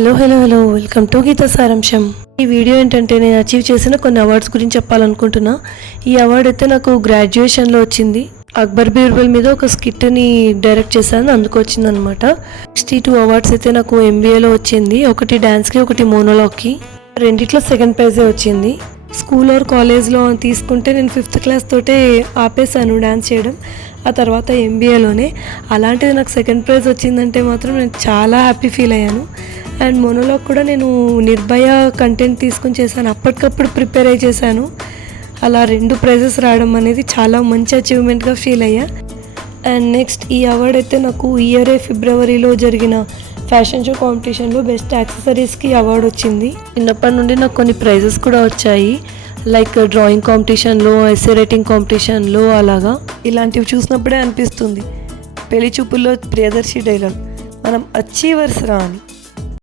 Hello welcome to Gita సారాంశం. ఈ video ఏంటంటే నేను అచీవ్ చేసిన కొన్ని అవార్డ్స్ గురించి చెప్పాలనుకుంటున్నా. ఈ అవార్డు అయితే నాకు గ్రాడ్యుయేషన్లో వచ్చింది. అక్బర్ బీర్బల్ మీద ఒక స్కిట్ని డైరెక్ట్ చేశాను, అందుకు వచ్చిందనమాట. 62 అవార్డ్స్ అయితే నాకు MBAలో వచ్చింది. ఒకటి డ్యాన్స్కి, ఒకటి మోనోలాగ్కి. రెండిట్లో సెకండ్ ప్రైజే వచ్చింది. స్కూల్ ఆర్ కాలేజ్లో తీసుకుంటే నేను 5th క్లాస్ తోటే ఆపేసాను డ్యాన్స్ చేయడం. ఆ తర్వాత MBAలోనే. అలాంటిది నాకు సెకండ్ ప్రైజ్ వచ్చిందంటే మాత్రం నేను చాలా హ్యాపీ ఫీల్ అయ్యాను. అండ్ మోనోలాగ్ కూడా నేను నిర్భయ కంటెంట్ తీసుకుని చేశాను, అప్పటికప్పుడు ప్రిపేర్ అయ్యి చేశాను. అలా 2 ప్రైజెస్ రావడం అనేది చాలా మంచి అచీవ్మెంట్గా ఫీల్ అయ్యా. అండ్ నెక్స్ట్ ఈ అవార్డ్ అయితే నాకు ఇయరే ఫిబ్రవరిలో జరిగిన ఫ్యాషన్ షో కాంపిటీషన్లో బెస్ట్ యాక్సెసరీస్కి అవార్డు వచ్చింది. చిన్నప్పటి నుండి నాకు కొన్ని ప్రైజెస్ కూడా వచ్చాయి, లైక్ డ్రాయింగ్ కాంపిటీషన్లో, ఎస్సే రైటింగ్ కాంపిటీషన్లో. అలాగా ఇలాంటివి చూసినప్పుడే అనిపిస్తుంది పెళ్లి చూపుల్లో ప్రియదర్శి డైలాగ్, మనం అచీవర్స్ రా అని.